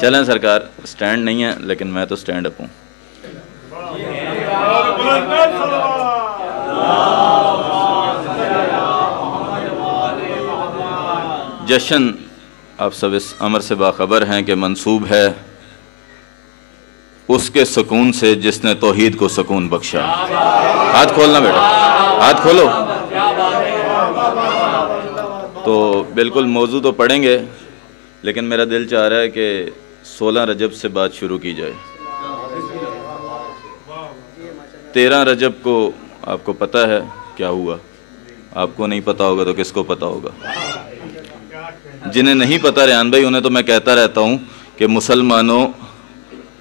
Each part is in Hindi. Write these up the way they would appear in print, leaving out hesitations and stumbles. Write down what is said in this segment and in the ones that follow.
चलें सरकार, स्टैंड नहीं है लेकिन मैं तो स्टैंड अप हूँ। जश्न आप सब इस अमर से बाखबर हैं कि मंसूब है उसके सुकून से जिसने तौहीद को सुकून बख्शा। हाथ खोलना बेटा, हाथ खोलो। तो बिल्कुल मौजू तो पढ़ेंगे, लेकिन मेरा दिल चाह रहा है कि 16 रजब से बात शुरू की जाए। 13 रजब को आपको पता है क्या हुआ? आपको नहीं पता होगा तो किसको पता होगा? जिन्हें नहीं पता रेहान भाई, उन्हें तो मैं कहता रहता हूँ कि मुसलमानों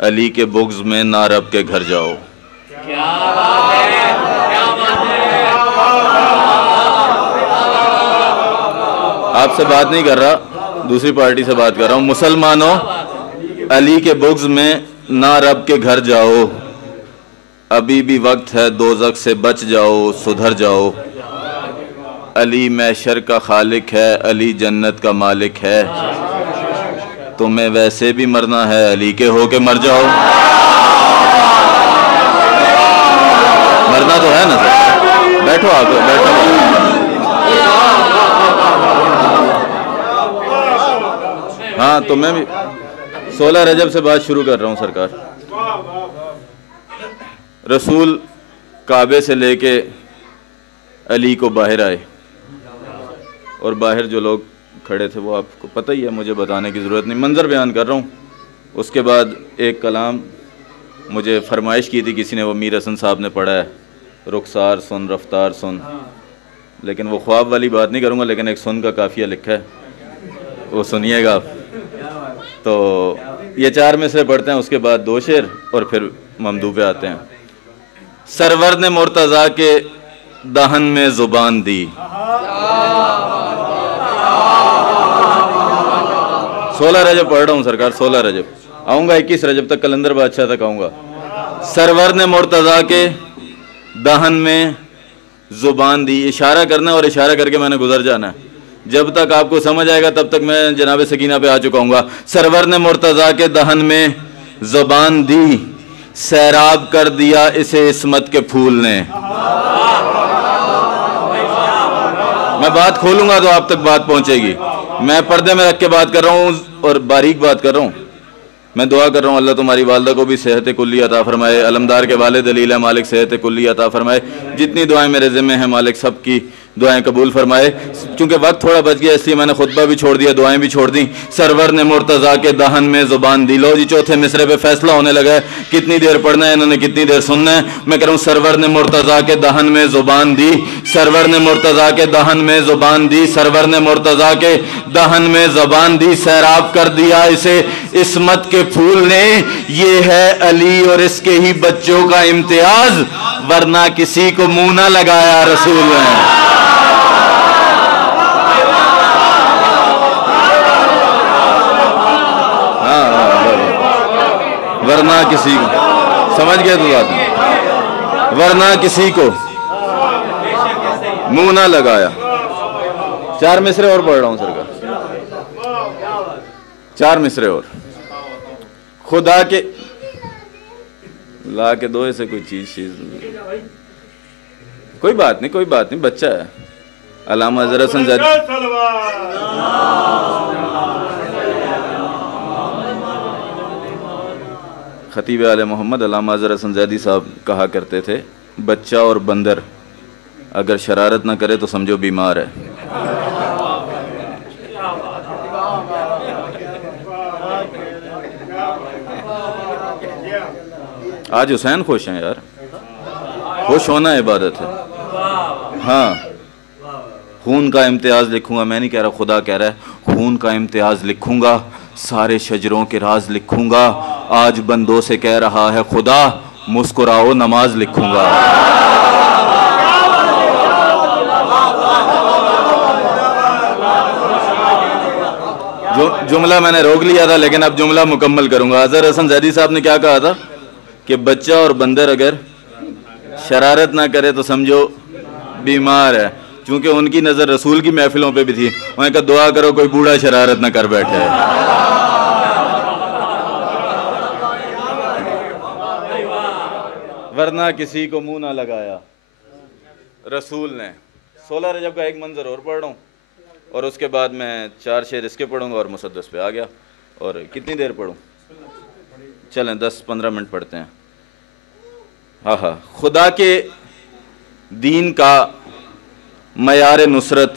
अली के बुग़्ज़ में ना रब के घर जाओ। आपसे बात नहीं कर रहा, दूसरी पार्टी से बात कर रहा हूँ। मुसलमानों अली के बुग़्ज़ में ना रब के घर जाओ, अभी भी वक्त है दोज़ख से बच जाओ, सुधर जाओ। अली मैशर का खालिक है, अली जन्नत का मालिक है। तुम्हें वैसे भी मरना है, अली के हो के मर जाओ। मरना तो है ना सर? बैठो आप, बैठो। हाँ, तो मैं भी 16 रजब से बात शुरू कर रहा हूँ सरकार। रसूल काबे से लेके अली को बाहर आए, और बाहर जो लोग खड़े थे वो आपको पता ही है, मुझे बताने की ज़रूरत नहीं, मंज़र बयान कर रहा हूँ। उसके बाद एक कलाम मुझे फरमाइश की थी किसी ने, वो मीर हसन साहब ने पढ़ा है, रुखसार सुन रफ्तार सुन। लेकिन वो ख्वाब वाली बात नहीं करूँगा, लेकिन एक सुन का काफ़िया लिखा है, वो सुनिएगा आप। तो ये 4 मिसरे पढ़ते हैं, उसके बाद 2 शेर और फिर ममदू पे आते हैं। सरवर ने मुर्तज़ा के दहन में ज़ुबान दी, 16 रजब पढ़ रहा हूँ सरकार, 16 रजब आऊँगा, 21 रजब तक, कलंदर बादशाह तक आऊँगा। सरवर ने मुर्तज़ा के दहन में ज़ुबान दी, इशारा करना और इशारा करके मैंने गुजर जाना है। जब तक आपको समझ आएगा तब तक मैं जनाब सकीना पे आ चुका हूँगा। सरवर ने मुर्तज़ा के दहन में ज़ुबान दी, सैराब कर दिया इसे इस्मत के फूल ने। मैं बात खोलूंगा तो आप तक बात पहुंचेगी। मैं पर्दे में रख के बात कर रहा हूँ और बारीक बात कर रहा हूँ। मैं दुआ कर रहा हूँ अल्लाह तुम्हारी वालदा को भी सेहत कुल्ली अता फरमाए, अलमदार के वाले दलील है मालिक सेहत कुल्ली अता फरमाए। जितनी दुआएं मेरे ज़िम्मे हैं मालिक सब की दुआएं कबूल फरमाए। क्योंकि वक्त थोड़ा बच गया इसलिए मैंने खुतबा भी छोड़ दिया, दुआएं भी छोड़ दी। सरवर ने मुर्तज़ा के दहन में ज़ुबान दी। लो जी, चौथे मिसरे पे फैसला होने लगा है, कितनी देर पढ़ना है इन्होंने, कितनी देर सुनना है। मैं कह रहा हूँ सरवर ने मुर्तज़ा के दहन में ज़ुबान दी, सरवर ने मुर्तज़ा के दहन में ज़ुबान दी, सरवर ने मुर्तज़ा के दहन में ज़ुबान दी, सैराब कर दिया इसे इस्मत के फूल ने। ये है अली और इसके ही बच्चों का इम्तियाज, वरना किसी को मुंह ना लगाया रसूल ने। वरना किसी को, समझ गए तो बात, वरना किसी को मुंह ना लगाया। 4 मिसरे और पढ़ रहा हूं सरकार, 4 मिसरे और। खुदा के ला के दो ऐसे कोई चीज कोई बात नहीं, कोई बात नहीं, बच्चा है। अल्लामा हज़रत खतीब आले मोहम्मद अल्लामा हज़रत ज़ैदी साहब कहा करते थे, बच्चा और बंदर अगर शरारत ना करे तो समझो बीमार है। आज हुसैन खुश हैं यार, खुश होना इबादत है। हाँ, खून का इम्तियाज़ लिखूंगा, मैं नहीं कह रहा, खुदा कह रहा है खून का इम्तियाज़ लिखूंगा, सारे शजरों के राज लिखूंगा। आज बंदों से कह रहा है खुदा, मुस्कुराओ नमाज लिखूंगा। जो जुमला मैंने रोक लिया था लेकिन अब जुमला मुकम्मल करूंगा। हज़रत हसन ज़ैदी साहब ने क्या कहा था कि बच्चा और बंदर अगर शरारत ना करे तो समझो बीमार है। चूंकि उनकी नज़र रसूल की महफिलों पे भी थी, उन्होंने कहा दुआ करो कोई बूढ़ा शरारत ना कर बैठे। वरना किसी को मुंह ना लगाया रसूल ने। 16 रजब का एक मंजर और पढ़ रहा हूँ और उसके बाद मैं 4 शेर इसके पढ़ूंगा और मुसद्दस पे आ गया। और कितनी देर पढ़ूँ? चलें 10-15 मिनट पढ़ते हैं। हाँ हाँ, खुदा के दीन का मयार नुसरत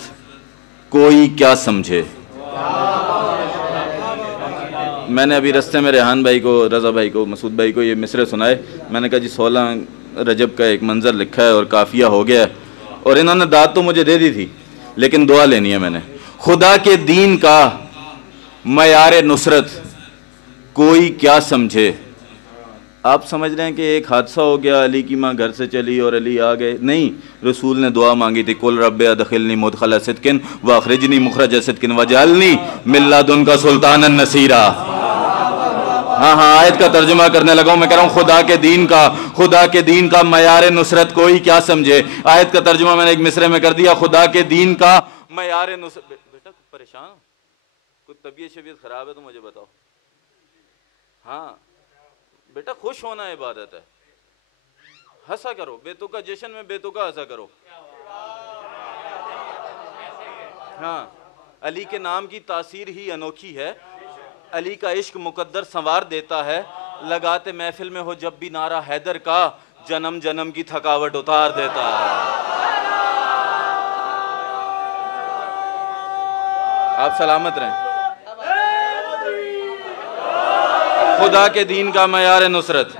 कोई क्या समझे। मैंने अभी रास्ते में रेहान भाई को, रज़ा भाई को, मसूद भाई को ये मिसरे सुनाए। मैंने कहा जी 16 रजब का एक मंज़र लिखा है और काफ़िया हो गया है। और इन्होंने दाद तो मुझे दे दी थी लेकिन दुआ लेनी है मैंने। खुदा के दीन का मयार नुसरत कोई क्या समझे। आप समझ रहे हैं कि एक हादसा हो गया, अली की माँ घर से चली और अली आ गए? नहीं, रसूल ने दुआ मांगी थी, कुल रब्बे अदखिलनी मुदखला सिद्किन व अखरिजनी मुखरज सिद्किन वजअलनी मिन लदुनका सुल्तानन नसीरा। हाँ हाँ, आयत का तर्जुमा करने लगा हूं। मैं कह रहा हूँ खुदा के दीन का मयार नुसरत कोई क्या समझे। आयत का तर्जुमा मैंने एक मिसरे में कर दिया, खुदा के दीन का मयार नुसरत। बेटा परेशान हो? कुछ तबीयत शबीयत खराब है तो मुझे बताओ। हाँ बेटा, खुश होना इबादत है। हंसा करो, बेतुका जश्न में बेतुका हंसा करो। हाँ, अली के नाम की तासीर ही अनोखी है। अली का इश्क मुकद्दर संवार देता है। लगाते महफिल में हो जब भी नारा हैदर का, जन्म जन्म की थकावट उतार देता है। आप सलामत रहें। खुदा के दीन का मयार नुसरत,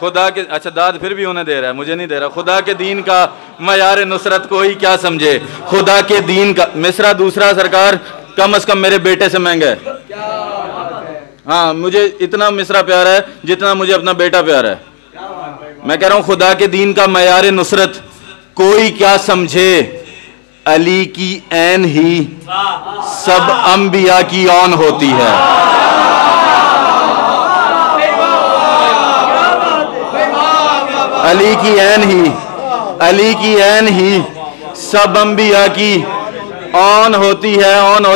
खुदा के, अच्छा दाद फिर भी उन्हें दे रहा है, मुझे नहीं दे रहा। खुदा के दीन का मयार नुसरत कोई क्या समझे। खुदा के दीन का मिसरा दूसरा सरकार कम से कम मेरे बेटे से महंगा है। हाँ, मुझे इतना मिसरा प्यारा है जितना मुझे अपना बेटा प्यारा है। मैं कह रहा हूं खुदा के दीन का मयार नुसरत कोई क्या समझे। अली की ऐन ही सब अंबिया की औन होती है। अली की ऐन ही सब अंबिया की ऑन होती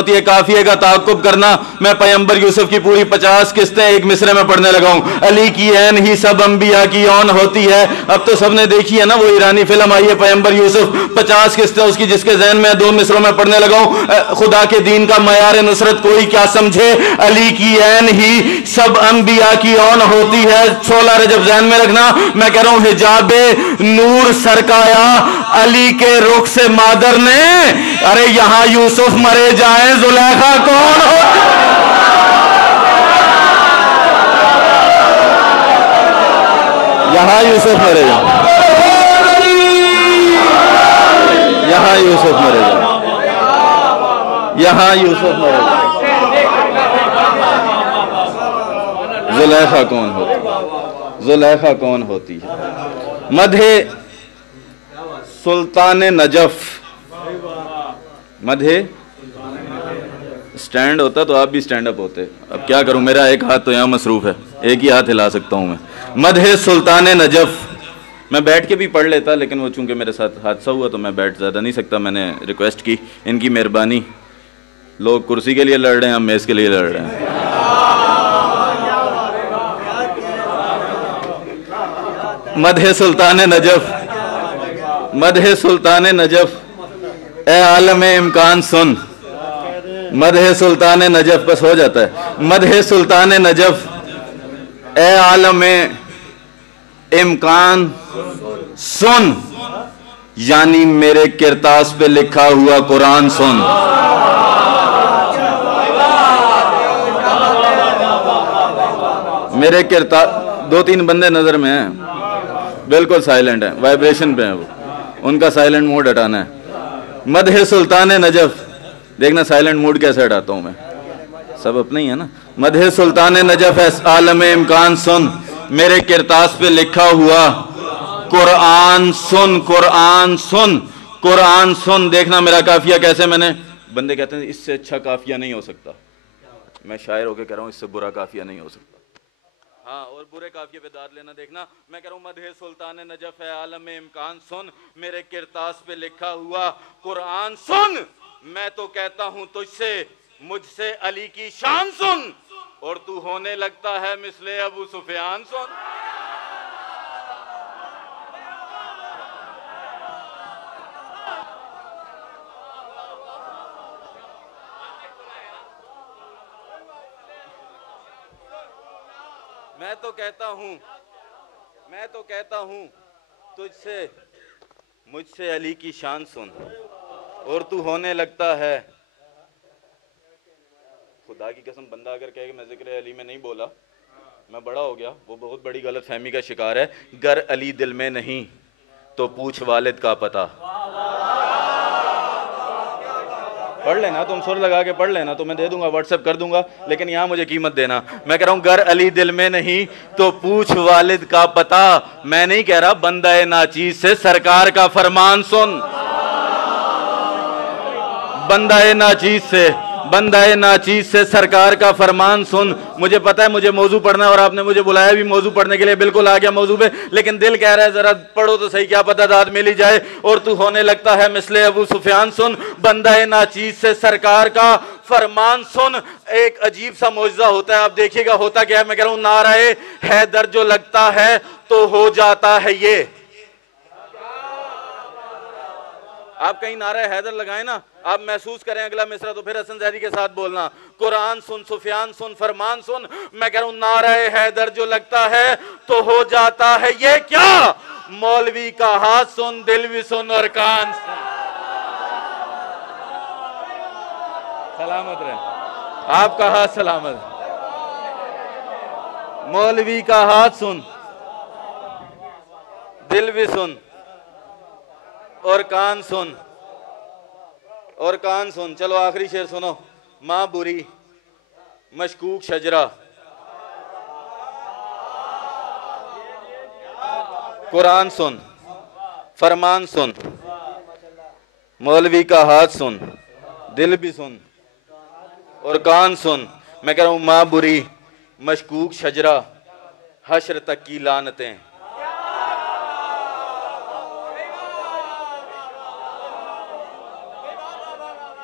है। काफिये का ताक़ुब करना। मैं पैगंबर यूसुफ की पूरी 50 किस्तें एक मिसरे में पढ़ने लगा हूं। अली की ऐन ही सब अंबिया की ऑन होती है। अब तो सबने देखी है ना वो ईरानी फिल्म आई है पैगंबर यूसुफ, 50 किस्तें उसकी, जिसके ज़हन में 2 मिसरों में पढ़ने लगा हूं। खुदा के दीन का मयार नुसरत कोई क्या समझे। अली की ऐन ही सब अंबिया की ऑन होती है। 16 रजब ज़हन में रखना। मैं कह रहा हूं हिजाबे नूर सरकाया अली के रुख से मादर ने। अरे यहां यूसुफ मरे जाए, जुलेखा कौन हो? यहां यूसुफ मरे जाए, यहां यूसुफ मरे जाए, यहां यूसुफ मरे जाए। जुलेखा कौन होती, जुलेखा कौन होती है। मधे सुल्तान नजफ, मधे स्टैंड होता तो आप भी स्टैंड अप होते। अब क्या करूं, मेरा एक हाथ तो यहाँ मसरूफ है, एक ही हाथ हिला सकता हूं मैं। मधे सुल्तान नजफ, मैं बैठ के भी पढ़ लेता लेकिन वो चूंकि मेरे साथ हादसा हुआ तो मैं बैठ ज़्यादा नहीं सकता। मैंने रिक्वेस्ट की, इनकी मेहरबानी। लोग कुर्सी के लिए लड़ रहे हैं, हम मेज़ के लिए लड़ रहे हैं। मधे सुल्तान नजफ, मधे सुल्तान नजफ, ए आलम इम्कान सुन। मदहे सुल्तान नजफ, बस हो जाता है। मदहे सुल्तान नजफ, ए आलम इम्कान सुन, यानी मेरे किरतास पे लिखा हुआ कुरान सुन। मेरे किरतास, 2-3 बंदे नजर में हैं, बिल्कुल साइलेंट है, वाइब्रेशन पे है वो, उनका साइलेंट मोड हटाना है। मदहे सुल्तान नजफ, देखना साइलेंट मोड कैसे हटाता हूं मैं, सब अपने ही है ना। मदहे सुल्तान नजफ एस आलम इम्कान सुन, मेरे किरतास पे लिखा हुआ कुरान सुन, कुरान सुन, कुरान सुन। देखना मेरा काफिया कैसे, मैंने, बंदे कहते हैं इससे अच्छा काफिया नहीं हो सकता। मैं शायर होकर कह रहा हूं इससे बुरा काफिया नहीं हो सकता। हाँ, और बुरे काफिये पे दाद लेना। देखना मैं कह रहा हूँ मदहे सुल्तान नजफ है आलम इम्कान सुन, मेरे किरतास पे लिखा हुआ कुरान सुन। मैं तो कहता हूँ तुझसे, मुझसे अली की शान सुन, और तू होने लगता है मिसले अबू सुफियान सुन। मैं तो कहता हूँ तुझसे मुझसे अली की शान सुन, और तू होने लगता है, खुदा की कसम बंदा अगर कहे कि मैं जिक्र अली में नहीं बोला मैं बड़ा हो गया, वो बहुत बड़ी गलत फहमी का शिकार है। गर अली दिल में नहीं तो पूछ वालिद का पता। पढ़ लेना, तुम सुर लगा के पढ़ लेना, तो मैं दे दूंगा, व्हाट्सएप कर दूंगा, लेकिन यहाँ मुझे कीमत देना। मैं कह रहा हूँ गर अली दिल में नहीं तो पूछ वालिद का पता। मैं नहीं कह रहा बंदा नाचीज से सरकार का फरमान सुन, बंदा नाचीज से सरकार का फरमान सुन। मुझे पता है मुझे मौजू पढ़ना है और आपने मुझे बुलाया भी मौजू पढ़ने के लिए, बिल्कुल आ गया मौजू पे, लेकिन दिल कह रहा है जरा पढ़ो तो सही, क्या पता दाद मिल ही जाए। और तू होने लगता है मिसले अबू सुफियान सुन, बंदा नाचीज से सरकार का फरमान सुन। एक अजीब सा मौजज़ा होता है, आप देखिएगा होता क्या है। मैं कह रहा हूं नारे हैदर जो लगता है तो हो जाता है ये। आप कहीं नारा हैदर लगाए ना, आप महसूस करें अगला मिसरा तो फिर हसन जैदी के साथ बोलना, कुरान सुन, सुफियान सुन, फरमान सुन। मैं कह रहा हूं नारा हैदर जो लगता है तो हो जाता है ये क्या, मौलवी का हाथ सुन, दिल भी सुन और कान सुन। सलामत रहे, आपका हाथ सलामत। मौलवी का हाथ सुन, दिल भी सुन और कान सुन, और कान सुन। चलो आखिरी शेर सुनो। माँ बुरी मशकूक शजरा, कुरान सुन, फरमान सुन, मौलवी का हाथ सुन, दिल भी सुन और कान सुन। मैं कह रहा हूं माँ बुरी मशकूक शजरा, हश्र तक की लानतें।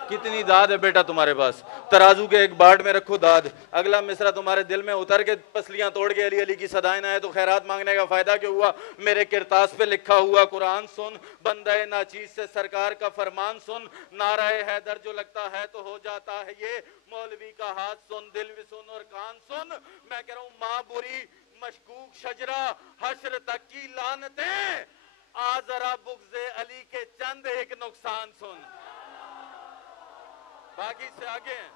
कितनी दाद है बेटा तुम्हारे पास, तराजू के एक बाट में रखो दाद। अगला मिसरा तुम्हारे दिल में उतर के पसलियां तोड़ के अली अली की सदाएं ना है तो खैरात मांगने का फायदा क्यों हुआ। मेरे किरतास पे लिखा हुआ कुरान सुन, बंदे नाचीज से सरकार का फरमान सुन, नाराए हैदर जो लगता है तो हो जाता है ये, मौलवी का हाथ सुन, दिल भी सुन और कान सुन। मैं कह रहा हूं माँ बुरी मशकूक शजरा, हश्र तक की लानतें, आ जरा बुग़्ज़े अली के चंद एक नुकसान सुन। बाकी से आगे हैं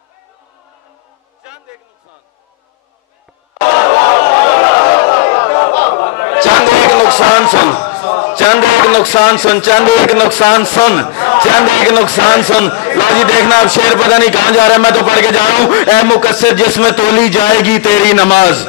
चंद एक नुकसान, चंद एक नुकसान सुन, चंद एक नुकसान सुन, चंद एक नुकसान सुन, चंद एक नुकसान सुन। लो जी देखना अब शेर पता नहीं कहां जा रहा है, मैं तो पढ़ के जा रहा हूं। ए मुकस्सिर जिसमें तोली जाएगी तेरी नमाज,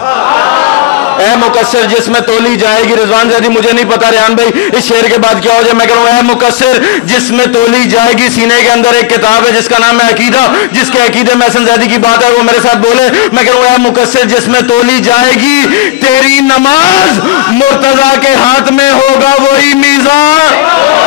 ए मुकस्सिर जिसमें तोली जाएगी। रिजवान जैदी मुझे नहीं पता रेहान भाई इस शेर के बाद क्या हो जाए। मैं कह रहा हूं ए मुकस्सिर जिसमें तोली जाएगी। सीने के अंदर एक किताब है जिसका नाम है अकीदा, जिसके अकीदे में हसन जैदी की बात है वो मेरे साथ बोले। मैं कह रहा हूं ए मुकस्सिर जिसमें तोली जाएगी तेरी नमाज, मुर्तजा के हाथ में होगा वही मीज़ान,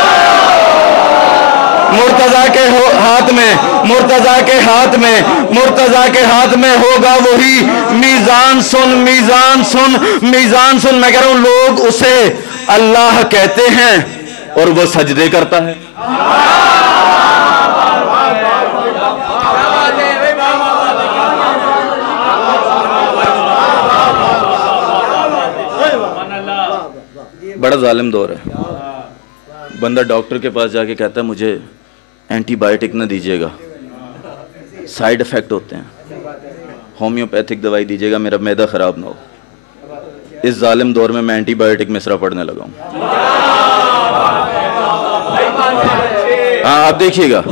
मुर्तजा के हाथ में, मुर्तजा के हाथ में, मुर्तजा के हाथ में होगा वही मीज़ान सुन, मीज़ान सुन, मीज़ान सुन। मैं कह रहा हूं लोग उसे अल्लाह कहते हैं और वो सजदे करता है। बड़ा जालिम दौर है। बंदा डॉक्टर के पास जाके कहता है मुझे एंटीबायोटिक ना दीजिएगा, साइड इफ़ेक्ट होते हैं, होम्योपैथिक दवाई दीजिएगा, मेरा मैदा ख़राब ना हो। इस जालिम दौर में मैं एंटीबायोटिक मिसरा पढ़ने लगा हूँ। हाँ आप देखिएगा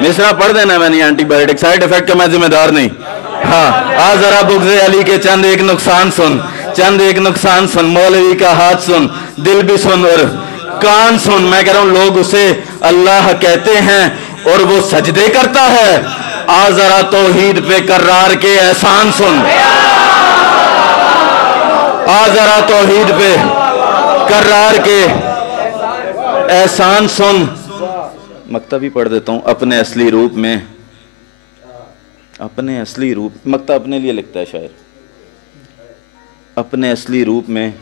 मिसरा पढ़ देना, मैंने एंटीबायोटिक, साइड इफ़ेक्ट का मैं जिम्मेदार नहीं। हाँ आ ज़रा बुग़्ज़े अली के चंद एक नुकसान सुन, चंद एक नुकसान सुन, मौलवी का हाथ सुन, दिल भी सुन और कान सुन। मैं कह रहा हूं लोग उसे अल्लाह कहते हैं और वो सजदे करता है। आ जरा तौहीद पे कर्रार के एहसान सुन, आ जरा तौहीद पे कर्रार के एहसान सुन। मक्तब ही पढ़ देता हूं अपने असली रूप में, अपने असली रूप, मक्तब अपने लिए लिखता है शायर, अपने असली रूप में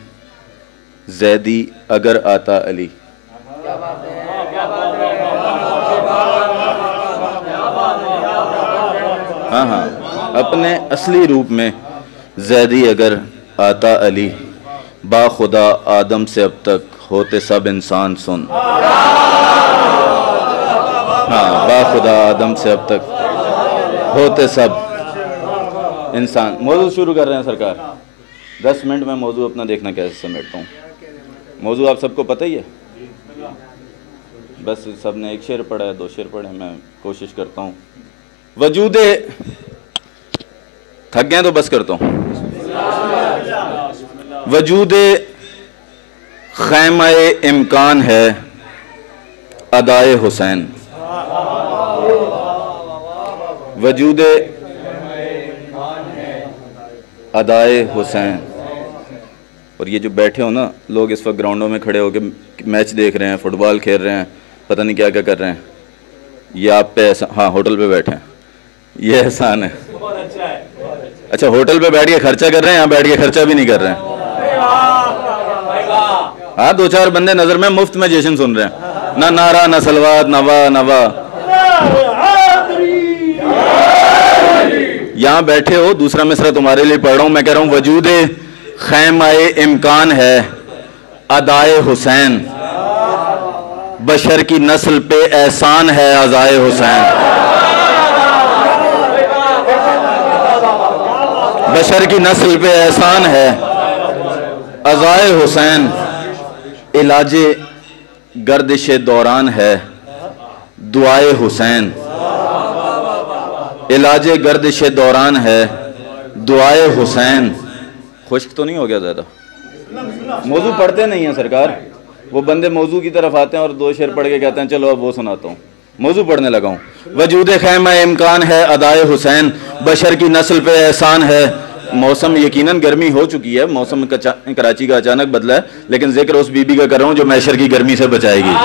जैदी अगर आता अली। हाँ हाँ अपने असली रूप में जैदी अगर आता अली, बा खुदा आदम से अब तक होते सब इंसान सुन। हाँ, बा खुदा आदम से अब तक होते सब इंसान। मौजू शुरू कर रहे हैं सरकार। 10 मिनट में मौजू अपना देखना कैसे समेटता हूँ। मौजू आप सबको पता ही है, बस सब ने एक शेर पढ़ा है, 2 शेर पढ़े, मैं कोशिश करता हूँ। वजूदे, थक गए तो बस करता हूँ। वजूदे खैमाए इम्कान है अदाए हुसैन। वजूदे अदाए हुसैन। और ये जो बैठे हो ना लोग, इस वक्त ग्राउंडों में खड़े होकर मैच देख रहे हैं, फुटबॉल खेल रहे हैं, पता नहीं क्या क्या कर रहे हैं, ये आप पे हाँ होटल पे बैठे हैं, ये एहसान है। अच्छा, होटल पे बैठ के खर्चा कर रहे हैं, यहाँ बैठ के खर्चा भी नहीं कर रहे हैं। हाँ, 2-4 बंदे नजर में मुफ्त में जश्न सुन रहे हैं, ना नारा ना सलवात ना वाह ना वाह। यहाँ बैठे हो, दूसरा मिसरा तुम्हारे लिए पढ़ रहा हूं, मैं कह रहा हूं वजूदे खैमाए इम्कान है अदाए हुसैन, बशर की नस्ल पे एहसान है अज़ाए हुसैन। बशर की नस्ल पे एहसान है अज़ाए हुसैन, इलाजे गर्दिश दौरान है दुआए हुसैन। इलाजे गर्दिश दौरान है दुआए हुसैन। खुश्क तो नहीं हो गया ज़्यादा? मौजू पढ़ते नहीं हैं सरकार। वो बंदे मौजू की तरफ आते हैं और 2 शेर पढ़ के कहते हैं चलो अब वो सुनाता हूँ। मौजू पढ़ने लगा हूँ। वजूद खैमा इम्कान है अदाए हुसैन, बशर की नस्ल पे एहसान है। मौसम यकीनन गर्मी हो चुकी है, मौसम कराची का अचानक बदला है, लेकिन जिक्र उस बीबी का कर रहा हूँ जो मैशर की गर्मी से बचाएगी।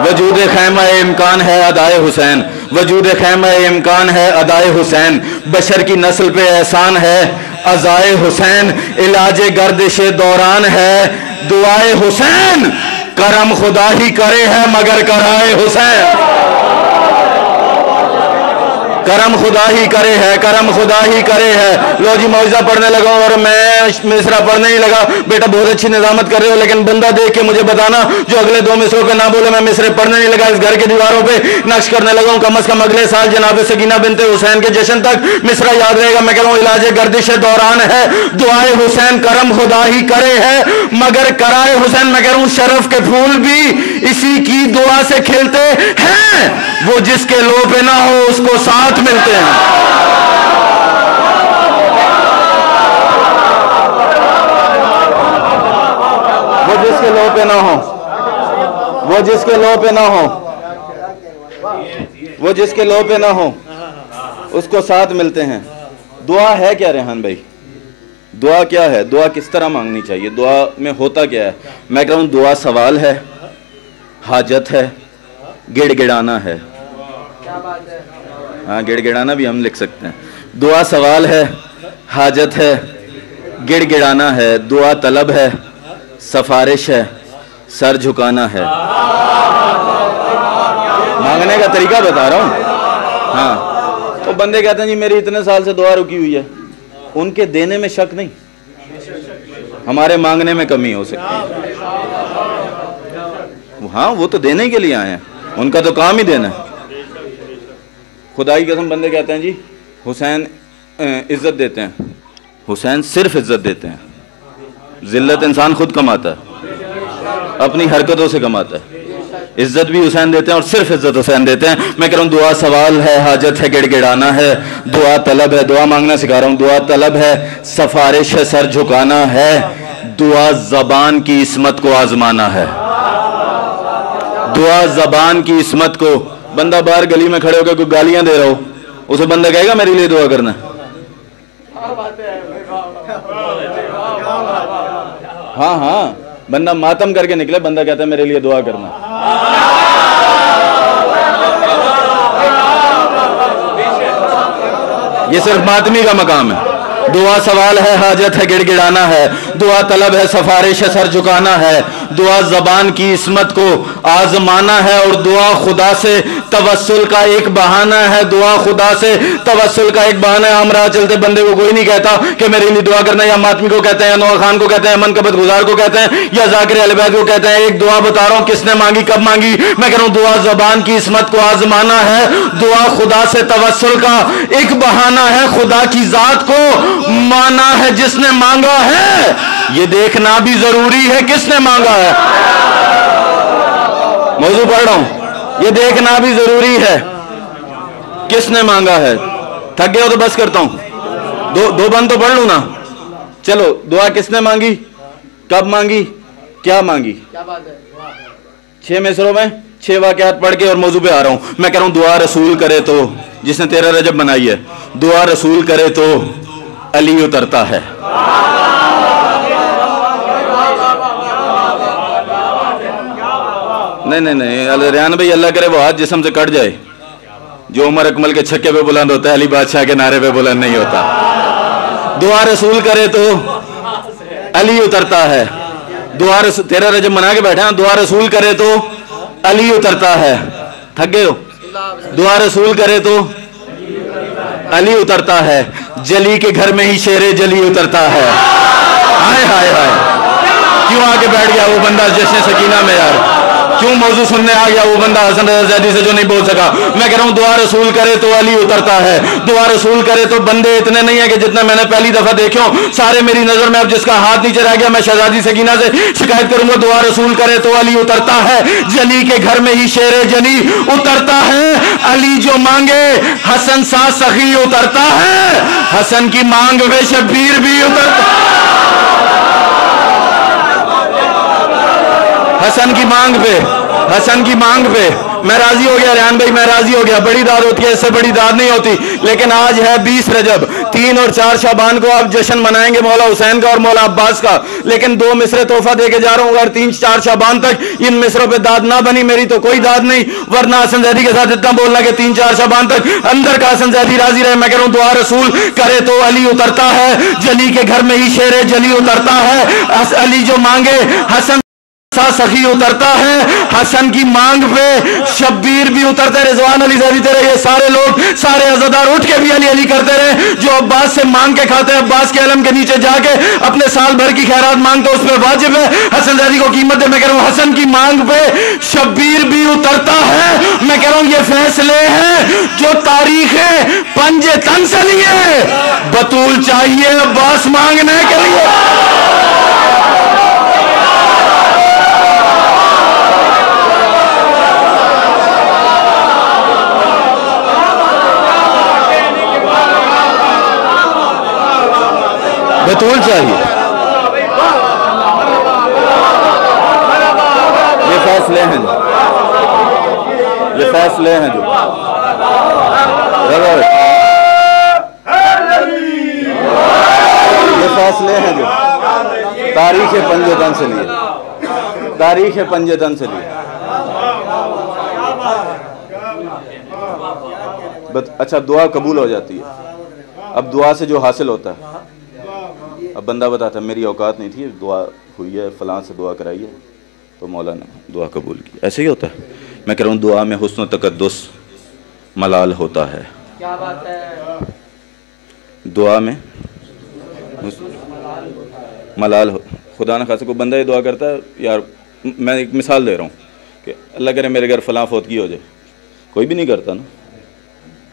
वजूद खैमा इम्कान है अदाए हुसैन, वजूद खैमा इम्कान है अदाए हुसैन, बशर की नस्ल पे एहसान है अज़ाए हुसैन, इलाजे गर्दिश दौरान है दुआए हुसैन, करम खुदा ही करे है मगर कराए हुसैन। करम खुदा ही करे है, करम खुदा ही करे है। लो जी, मौजा पढ़ने लगा और मैं मिसरा पढ़ने ही लगा। बेटा बहुत अच्छी निजामत कर रहे हो, लेकिन बंदा देख के मुझे बताना जो अगले 2 मिसरों पे ना बोले। मैं मिसरे पढ़ने नहीं लगा, इस घर की दीवारों पे नक्श करने लगा हूं। कम अज कम अगले साल जनाब सकीना बिनते हुसैन के जश्न तक मिसरा याद रहेगा। मैं कह रहा हूं इलाजे गर्दिश दौरान है दुआए हुसैन, करम खुदा ही करे है मगर कराए हुसैन। मैं कह रहा हूं शरफ के फूल भी इसी की दुआ से खिलते हैं, वो जिसके लो पे ना हो उसको साथ मिलते हैं। वो जिसके लो पे ना हो, वो जिसके लो पे ना हो, वो जिसके लो पे ना हो उसको साथ मिलते हैं। दुआ है क्या रेहान भाई? दुआ क्या है? दुआ किस तरह मांगनी चाहिए? दुआ में होता क्या है? मैं कह रहा हूं दुआ सवाल है, हाजत है, गिड़गिड़ाना है। हाँ, गिड़गिड़ाना भी हम लिख सकते हैं। दुआ सवाल है, हाजत है, गिड़गिड़ाना है। दुआ तलब है, सफारिश है, सर झुकाना है। मांगने का तरीका बता रहा हूँ। हाँ, तो बंदे कहते हैं जी मेरी इतने साल से दुआ रुकी हुई है। उनके देने में शक नहीं, हमारे मांगने में कमी हो सकती है। हाँ, वो तो देने के लिए आए हैं, उनका तो काम ही देना है। खुदा की कसम बंदे कहते हैं जी हुसैन इज्जत देते हैं। हुसैन सिर्फ इज्जत देते हैं। जिल्लत इंसान खुद कमाता है, अपनी हरकतों से कमाता है। इज्जत भी हुसैन देते हैं और सिर्फ इज्जत हुसैन देते हैं। मैं कह रहा हूँ दुआ सवाल है, हाजत है, गिड़गिड़ाना है। दुआ तलब है, दुआ मांगना सिखा रहा हूँ। दुआ तलब है, सफारिश है, सर झुकाना है। दुआ जबान की इस्मत को आजमाना है। दुआ जबान की इस्मत को। बंदा बाहर गली में खड़े होकर कोई गालियां दे रहा हो, उसे बंदा कहेगा मेरे लिए दुआ करना। हाँ हाँ, बंदा मातम करके निकले, बंदा कहता है मेरे लिए दुआ करना। ये सिर्फ मातमी का मकाम है। दुआ सवाल है, हाजत है, गिड़गिड़ाना है। दुआ तलब है, सफारिश है, सर झुकाना है। दुआ ज़बान की इस्मत को आजमाना है और दुआ खुदा से तवस्सुल का एक बहाना है। दुआ खुदा से तवस्सुल का एक बहाना है। हम राह चलते बंदे को कोई नहीं कहता कि मेरे लिए दुआ करना, या मातमी को कहते हैं, या नौर खान को कहते हैं, मन कबत गुजार को कहते हैं, या जाकिर अलबैद को कहते हैं। एक दुआ बता रहा हूं किसने मांगी, कब मांगी। मैं कह रहा हूं दुआ ज़बान की इस्मत को आजमाना है, दुआ खुदा से तवस्सुल का एक बहाना है, खुदा की जात को माना है जिसने मांगा है। ये देखना भी जरूरी है किसने मांगा है। मौजू पढ़ रहा हूं, ये देखना भी जरूरी है किसने मांगा है। थक गए हो तो बस करता हूं, दो बंद तो पढ़ लू ना। चलो, दुआ किसने मांगी, कब मांगी, क्या मांगी। क्या बात है। 6 मिसरों में 6 वाक़यात पढ़ के और मौजू पे आ रहा हूं। मैं कह रहा हूं दुआ रसूल करे तो, जिसने 13 रजब बनाई है, दुआ रसूल करे तो अली उतरता है। नहीं, रियान भाई, अल्लाह करे वो हाथ जिस्म से कट जाए। जो उमर अकमल के छक्के पे बुलंद होता है, अली बादशाह के नारे पे बुलंद नहीं होता। दुआ रसूल करे तो अली उतरता है। दुआ 13 रजब मना के बैठे हैं, दुआ रसूल करे तो अली उतरता है। थक गए हो। दुआ रसूल करे तो अली उतरता है। जली के घर में ही शेरे जली उतरता है। हाय हाय हाय, क्यों आके बैठ गया वो बंदा जश्न सकीना में यार, क्यों मौजू सुनने आ गया वो बंदा हसन रज़ा ज़ैदी से जो नहीं बोल सका। मैं कह रहा हूं दुआ रसूल करे तो अली उतरता है। दुआ रसूल करे तो बंदे इतने नहीं है कि जितना मैंने पहली दफा देखे हो सारे मेरी नजर में। अब जिसका हाथ नीचे रह गया मैं शहजादी सकीना से शिकायत करूंगा। दुआ रसूल करे तो अली उतरता है। जली के घर में ही शेरे जली उतरता है। अली जो मांगे हसन सा सखी उतरता है। हसन की मांग में शब्बीर भी उतरता, हसन की मांग पे, हसन की मांग पे मैं राजी हो गया। रियान भाई मैं राजी हो गया। बड़ी दाद होती है, इससे बड़ी दाद नहीं होती। लेकिन आज है 20 रजब, 3 और 4 शाबान को आप जश्न मनाएंगे मौला हुसैन का और मौला अब्बास का। लेकिन 2 मिसरे तोहफा दे के जा रहा हूं। अगर 3-4 शाबान तक इन मिसरों पे दाद ना बनी मेरी तो कोई दाद नहीं। वरना हसन ज़ैदी के साथ इतना बोलना कि 3-4 शाबान तक अंदर का हसन ज़ैदी राजी रहे। मैं कह रहा हूं दुआ रसूल करे तो अली उतरता है। जली के घर में ही शेरे जली उतरता है। अली जो मांगे हसन सखी उतरता है। हसन की मांग पे शब्बीर भी उतरते। रिजवान अली ज़ैदी तेरे ये सारे लोग, सारे अज़ादार उठ के भी अली अली करते रहे। जो अब्बास से मांग के खाते हैं, अब्बास के अलम के नीचे जाके अपने साल भर की खैरात मांगते, उस पर वाजिब है हसन ज़ैदी को कीमत दे। मैं कह रहा हूं हसन की मांग पे शब्बीर भी उतरता है। मैं कह रहा हूं ये फैसले हैं जो तारीख पंजे तन से लिए। बतूल चाहिए अब्बास मांगने के लिए। बतूल चाहिए। ये फैसले हैं, ये फैसले हैं जो ये फैसले हैं जो तारीख पंजेतन से लिए, तारीख पंजेतन से लिए। अच्छा, दुआ कबूल हो जाती है। अब दुआ से जो हासिल होता है, अब बंदा बताता है मेरी औकात नहीं थी, दुआ हुई है, फलां से दुआ कराई है तो मौला ने दुआ कबूल की। ऐसे ही होता है। मैं कह रहा हूँ दुआ में हुस्न तकद्दुस मलाल होता है। क्या बात है। दुआ में मलाल हो। खुदा न खासा को बंदा ये दुआ करता है यार, मैं एक मिसाल दे रहा हूँ कि अल्लाह करे मेरे घर फलां फौतगी हो जाए। कोई भी नहीं करता ना।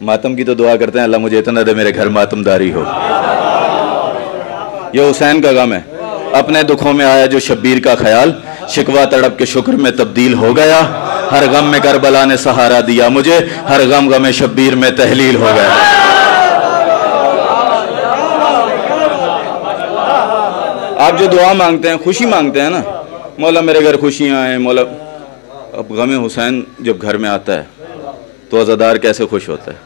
मातम की तो दुआ करते हैं अल्लाह मुझे इतना दे मेरे घर मातमदारी हो। ये हुसैन का गम है। अपने दुखों में आया जो शब्बीर का ख्याल, शिकवा तड़प के शुक्र में तब्दील हो गया। हर गम में करबला ने सहारा दिया मुझे, हर गम गम शब्बीर में तहलील हो गया। आप जो दुआ मांगते हैं, खुशी मांगते हैं ना, मौला मेरे घर खुशियां आए मौला। अब गम हुसैन जब घर में आता है तो अज़ादार कैसे खुश होता है।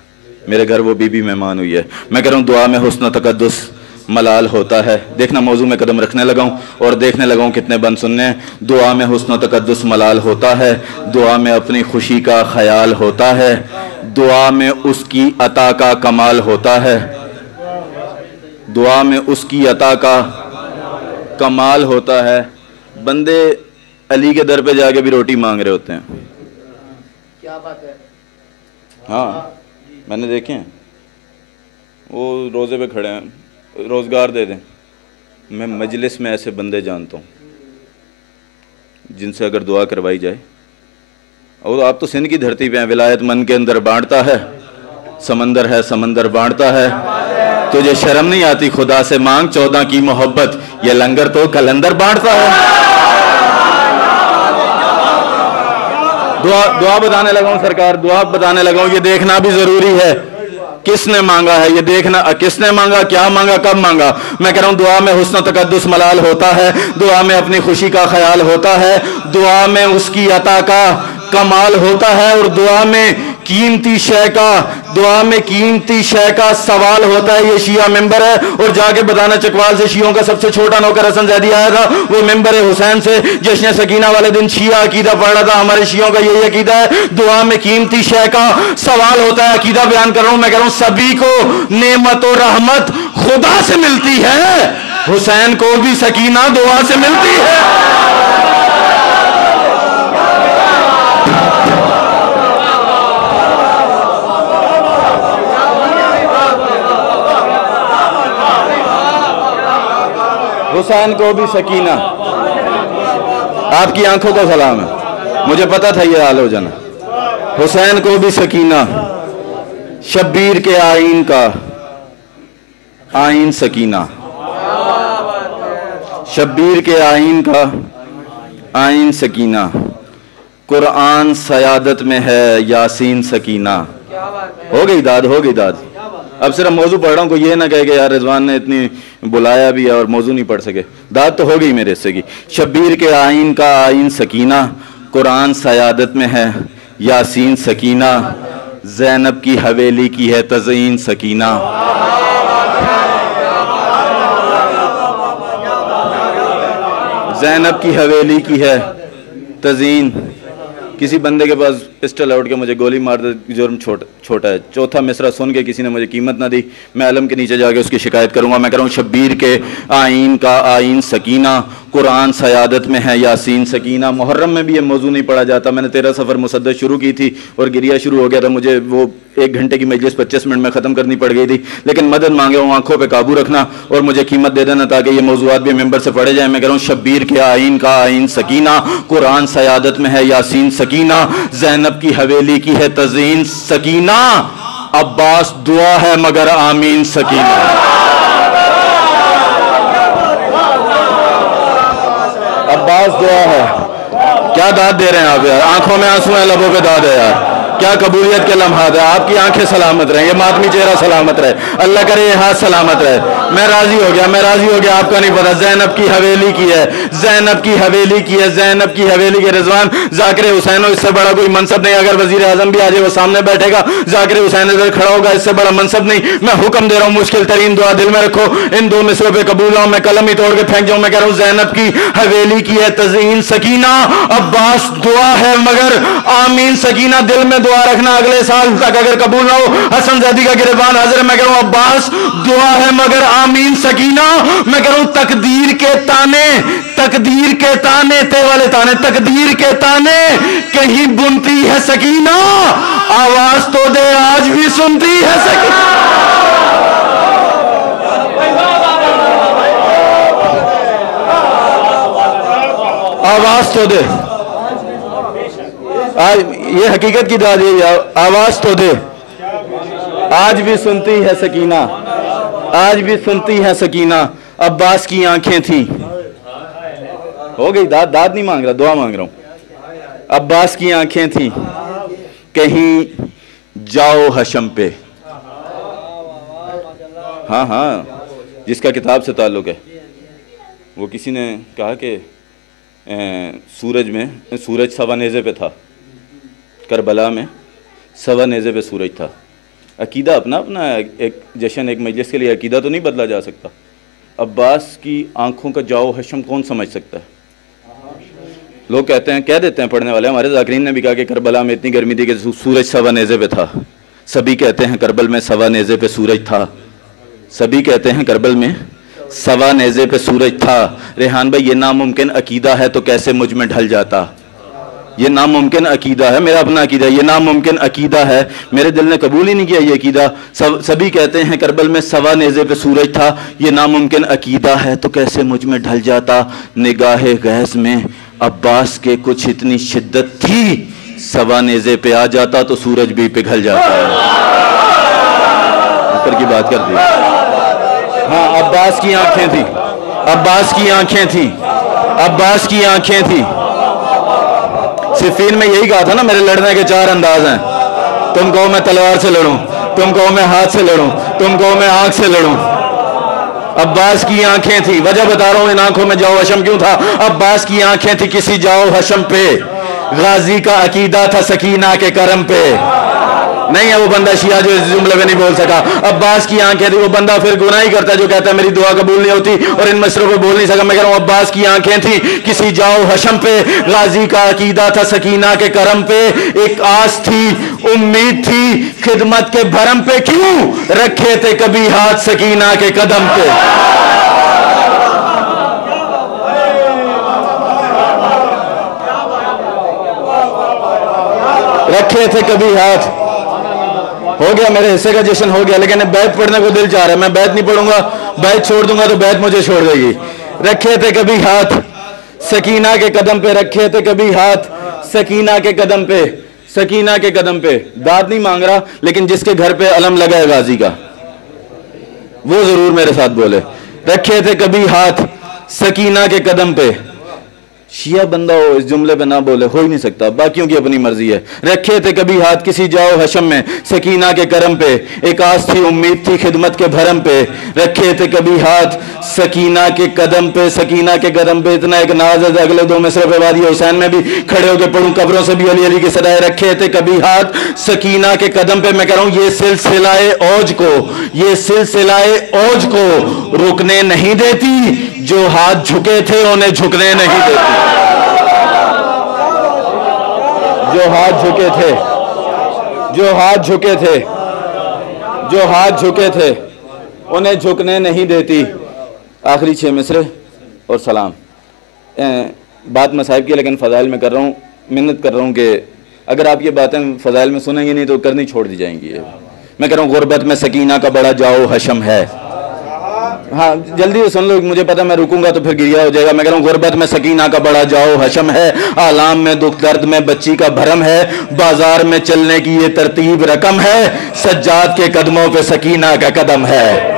मेरे घर वो बीबी मेहमान हुई है। मैं कह रहा हूँ दुआ में हुस्न तकद्दुस मलाल होता है। देखना मौजू में कदम रखने लगा हूँ और देखने लगा हूँ कितने बंद सुनने हैं। दुआ में हुस्न तकद्दुस मलाल होता है। दुआ में अपनी खुशी का ख्याल होता है। दुआ में उसकी अता का कमाल होता है। दुआ में उसकी अता का कमाल होता है। बंदे अली के दर पे जाके भी रोटी मांग रहे होते हैं। क्या बात है। हाँ मैंने देखे हैं, वो रोज़े पे खड़े हैं, रोज़गार दे दें। मैं मजलिस में ऐसे बंदे जानता हूँ जिनसे अगर दुआ करवाई जाए, और आप तो सिंध की धरती पे हैं, विलायत मन के अंदर बांटता है, समंदर है समंदर बांटता है, तुझे शर्म नहीं आती खुदा से मांग 14 की मोहब्बत, ये लंगर तो कलंदर बांटता है। दुआ बताने लगा हूं सरकार, दुआ बताने लगा हूं, ये देखना भी जरूरी है किसने मांगा है, ये देखना किसने मांगा, क्या मांगा, कब मांगा। मैं कह रहा हूं दुआ में हुस्न तकद्दुस मलाल होता है, दुआ में अपनी खुशी का ख्याल होता है, दुआ में उसकी अता का कमाल होता है, और दुआ में कीमती शय का सवाल होता है। ये शिया मेंबर है, और जाके बताना चकवाल से शियों का सबसे छोटा नौकर हसन जैदी आया था, वो मेंबर है हुसैन से, जश्न सकीना वाले दिन शिया अकीदा पढ़ रहा था। हमारे शियों का यही अकीदा है, दुआ में कीमती शय का सवाल होता है। अकीदा बयान कर रहा हूं, मैं कह रहा हूं सभी को नेमत और रहमत खुदा से मिलती है, हुसैन को भी सकीना दुआ से मिलती है। हुसैन को भी सकीना, आपकी आंखों का सलाम है, मुझे पता था ये हाल हो जाना। हुसैन को भी सकीना, शब्बीर के आईन का आईन सकीना, शब्बीर के आईन का आईन सकीना, कुरान सयादत में है यासीन सकीना। हो गई दाद, हो गई दाद। अब सिर्फ मौजू पढ़ रहा हूँ, कोई ये ना कहे कि यार रिजवान ने इतनी बुलाया भी है और मौजू नहीं पढ़ सके। दाद तो हो गई मेरे हिस्से की। शब्बीर के आईन का आईन सकीना, कुरान सयादत में है यासीन सकीना, ज़ैनब की हवेली की है तज़ईन सकीना। ज़ैनब की हवेली की है तज़ईन। किसी बंदे के पास पिस्टल आउट के मुझे गोली मार दे, जुर्म छोटा है। चौथा मिसरा सुन के किसी ने मुझे कीमत ना दी, मैं अलम के नीचे जाके उसकी शिकायत करूंगा। मैं कह रहा हूँ शब्बीर के आईन का आईन सकीना, कुरान सयादत में है यासीन सकीना। मुहर्रम में भी ये मौजू नहीं पढ़ा जाता। मैंने 13 सफ़र मुसद्दस शुरू की थी और गिरिया शुरू हो गया था, मुझे वो 1 घंटे की मजलिस 25 मिनट में ख़त्म करनी पड़ गई थी। लेकिन मदद मांगे हूँ, आंखों पर काबू रखना और मुझे कीमत दे देना ताकि ये मौजूआत भी मेंबर से पढ़े जाए। मैं कह रहा हूँ शब्बीर के आईन का आईन सकीना, कुरान सयादत में है यासीन सकीना, ज़ैनब की हवेली की है तज़ईन सकीना, अब्बास दुआ है मगर आमीन सकीना। अब्बास दुआ है। क्या दाद दे रहे हैं आप यार, आंखों में आंसू है, लबों पे दाद है यार, क्या कबूलियत के लम्हात है। आपकी आंखें सलामत रहे, ये मातमी चेहरा सलामत रहे, अल्लाह करे ये हाथ सलामत रहे। मैं राजी हो गया, मैं राजी हो गया। आपका नहीं पता, ज़ैनब की हवेली की है, ज़ैनब की हवेली की है, ज़ैनब की हवेली के रिजवान जाकिर हुसैन हो, इससे बड़ा कोई मनसब नहीं। अगर वजीर आजम भी आ जाए, वो सामने बैठेगा, जाकिर हुसैन इधर खड़ा होगा, इससे बड़ा मनसब नहीं। मैं हुक्म दे रहा हूँ, मुश्किल तरीन दुआ दिल में रखो, इन 2 मिसरों पे कबूल हो, मैं कलम ही तोड़ के फेंक जाऊं। मैं कह रहा हूँ ज़ैनब की हवेली की है तज़ईन सकीना, अब्बास दुआ है मगर आमीन सकीना। दिल में दुआ रखना, अगले साल तक अगर कबूल ना हो, हसन ज़ैदी का गिरबान हाजिर। मैं कह रहा हूं अब्बास दुआ है मगर आमीन सकीना। मैं कह रहा हूं तकदीर के ताने ते वाले ताने, तकदीर के ताने कहीं बुनती है सकीना, आवाज तो दे आज भी सुनती है सकीना। आवाज तो दे, आज ये हकीकत की दाद है, आवाज तो दे, आज भी सुनती है सकीना, आज भी सुनती है सकीना। अब्बास की आंखें थी, हो गई दाद, दाद नहीं मांग रहा, दुआ मांग रहा हूं। अब्बास की आंखें थी, कहीं जाओ हशम पे। हाँ हाँ, जिसका किताब से ताल्लुक है, वो किसी ने कहा कि सूरज सवा नेज़े पे था, करबला में सवा नेज़े पे सूरज था। अकीदा अपना अपना है, एक जश्न एक मजलिस के लिए अकीदा तो नहीं बदला जा सकता। अब्बास की आंखों का जाओ हशम कौन समझ सकता है? लोग कहते हैं, कह देते हैं पढ़ने वाले, हमारे ज़ाकिरीन ने भी कहा कि करबला में इतनी गर्मी थी कि सूरज सवा नेज़े पे था। सभी कहते हैं करबल में सवा नेज़े पे सूरज था, सभी कहते हैं करबल में सवा नेज़े पे सूरज था। रेहान भाई ये नामुमकिन अकीदा है तो कैसे मुझ में ढल जाता। ये नामुमकिन अकीदा है, मेरा अपना अकीदा, ये नामुमकिन अकीदा है, मेरे दिल ने कबूल ही नहीं किया ये अकीदा। सभी कहते हैं करबल में सवा नेज़े पे सूरज था, ये नामुमकिन अकीदा है तो कैसे मुझ में ढल जाता। निगाहे गैस में अब्बास के कुछ इतनी शिद्दत थी, सवा नेज़े पे आ जाता तो सूरज भी पिघल जाता है। ऊपर की बात कर दी। हाँ, अब्बास की आंखें थी, अब्बास की आंखें थी, अब्बास की आंखें थी। सिफीन में यही कहा था ना, मेरे लड़ने के 4 अंदाज हैं। तुम कहो मैं तलवार से लड़ूं, तुम कहो मैं हाथ से लड़ूं, तुम कहो मैं आंख से लड़ूं। अब्बास की आंखें थी, वजह बता रहा हूं इन आंखों में जाओ हशम क्यों था। अब्बास की आंखें थी किसी जाओ हशम पे, गाजी का अकीदा था सकीना के करम पे। नहीं है वो बंदा शिया जो इस जुमले में नहीं बोल सका। अब्बास की आंखें थी, वो बंदा फिर गुनाह ही करता है जो कहता है मेरी दुआ कबूल नहीं होती और इन मसलों पे बोल नहीं सका। मैं कह रहा हूं अब्बास की आंखें थी किसी जाओ हशम पे, गाजी का अकीदा था सकीना के करम पे। एक आस थी, उम्मीद थी खिदमत के भरम पे, क्यों रखे थे कभी हाथ सकीना के कदम पे। रखे थे कभी हाथ। हो गया, मेरे हिस्से का जश्न हो गया, लेकिन बैत पढ़ने को दिल चाह रहा है। मैं बैत नहीं पढ़ूंगा, बैत छोड़ दूंगा तो बैत मुझे छोड़ देगी। रखे थे कभी हाथ सकीना के कदम पे, रखे थे कभी हाथ सकीना के कदम पे, सकीना के कदम पे। दाद नहीं मांग रहा, लेकिन जिसके घर पे अलम लगा है गाजी का वो जरूर मेरे साथ बोले। रखे थे कभी हाथ सकीना के कदम पे। शिया बंदा हो इस जुमले पे ना बोले, हो ही नहीं सकता, बाकियों की अपनी मर्जी है। रखे थे कभी हाथ किसी जाओ हशम में, सकीना के करम पे। एक आस थी, उम्मीद थी खिदमत के भरम पे। रखे थे कभी हाथ सकीना के कदम पे, सकीना के कदम पे। इतना एक नाज है, अगले 2 मिसरे पे वादी हुसैन में भी खड़े होकर पढ़ूं, कब्रों से भी अली अली की सदाएं। रखे थे कभी हाथ सकीना के कदम पे। मैं कह रहा हूं ये सिलसिलाए औज को, ये सिलसिलाए औज को रुकने नहीं देती, जो हाथ झुके थे उन्हें झुकने नहीं देती। जो हाथ झुके थे, जो हाथ झुके थे, जो हाथ झुके थे उन्हें झुकने नहीं देती। आखिरी 6 मिसरे और सलाम। बात मसाहिब की, लेकिन फ़ज़ाइल में कर रहा हूँ, मिन्नत कर रहा हूँ कि अगर आप ये बातें फ़ज़ाइल में सुनेंगे नहीं तो करनी छोड़ दी जाएंगी। मैं कह रहा हूँ गुरबत में सकीना का बड़ा जाओ हशम है। हाँ जल्दी से सुन लो, मुझे पता मैं रुकूंगा तो फिर गिरिया हो जाएगा। मैं कह रहा हूँ गुरबत में सकीना का बड़ा जाओ हशम है, आलाम में दुख दर्द में बच्ची का भरम है, बाजार में चलने की ये तरतीब रकम है, सज्जाद के कदमों पे सकीना का कदम है।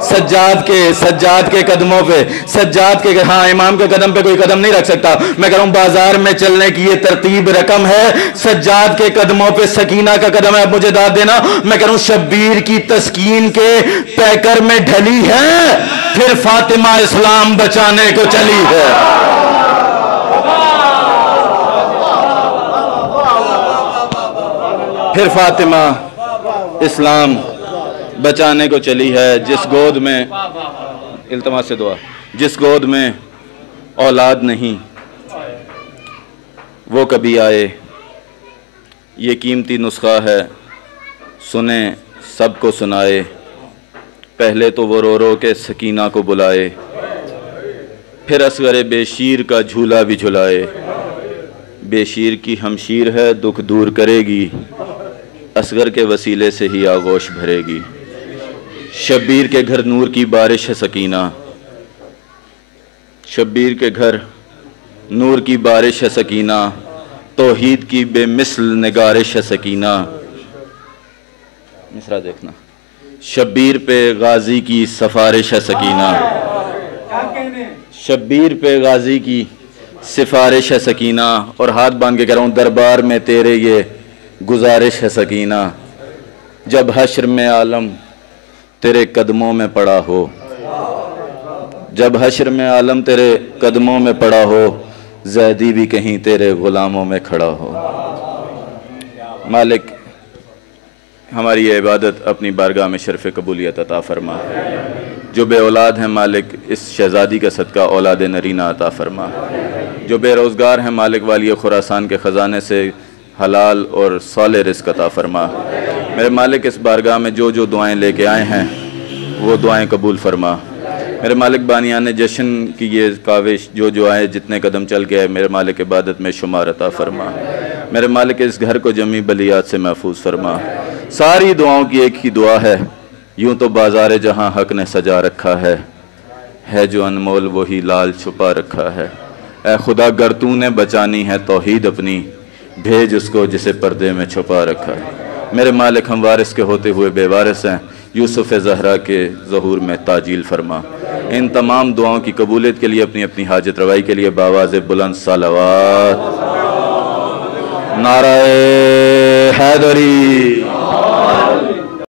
सज्जाद के कदमों पे, सज्जाद के, हाँ इमाम के कदम पे कोई कदम नहीं रख सकता। मैं कह रहा हूं बाजार में चलने की ये तरतीब रकम है, सज्जाद के कदमों पे सकीना का कदम है। अब मुझे दाद देना। मैं कह रहा हूं शब्बीर की तस्कीन के पैकर में ढली है, फिर फातिमा इस्लाम बचाने को चली है। फिर फातिमा इस्लाम बचाने को चली है। जिस गोद में, इल्तमास से दुआ, जिस गोद में औलाद नहीं वो कभी आए, ये कीमती नुस्खा है सुने सबको सुनाए। पहले तो वो रो रो के सकीना को बुलाए, फिर असगरे बेशीर का झूला भी झुलाए। बेशीर की हमशीर है दुख दूर करेगी, असगर के वसीले से ही आगोश भरेगी। शब्बीर के घर नूर की बारिश है सकीना, शब्बीर के घर नूर की बारिश है सकीना, तौहीद की बेमिसल निगारिश है सकीना। मिसरा देखना, शब्बीर पे गाजी की सफारिश है सकीना, शब्बीर पे गाजी की सिफारिश है सकीना। और हाथ बांध के कह रहा हूँ दरबार में तेरे ये गुजारिश है सकीना। जब हश्र में आलम तेरे कदमों में पड़ा हो, जब हश्र में आलम तेरे कदमों में पड़ा हो, ज़ैदी भी कहीं तेरे ग़ुलामों में खड़ा हो। मालिक हमारी ये इबादत अपनी बारगाह में शर्फ़ कबूलियत अता फरमा। जो बे औलाद हैं मालिक इस शहज़ादी का सदका औलाद नरीना अता फरमा। जो बेरोज़गार हैं मालिक वाली खुरासान के ख़जाने से हलाल और साले रिज़्क़ अता फरमा। मेरे मालिक इस बारगाह में जो जो दुआएं लेके आए हैं वो दुआएं कबूल फरमा। मेरे मालिक बानियान जश्न की ये काविश जो आए जितने कदम चल के आए मेरे मालिक इबादत में शुमार अता फरमा। मेरे मालिक इस घर को जमी बलियात से महफूज फरमा। सारी दुआओं की एक ही दुआ है, यूं तो बाजार जहां हक ने सजा रखा है जो अनमोल वही लाल छुपा रखा है। ए खुदा गर तूने बचानी है तौहीद अपनी, भेज उसको जिसे पर्दे में छुपा रखा है। मेरे मालिक हम वारिस के होते हुए बेवारिस हैं, यूसुफ ज़हरा के ज़हूर में ताजील फरमा। इन तमाम दुआओं की कबूलियत के लिए अपनी अपनी हाजत रवाई के लिए बावाज़ बुलंद सलावत। नाराए हैदरी।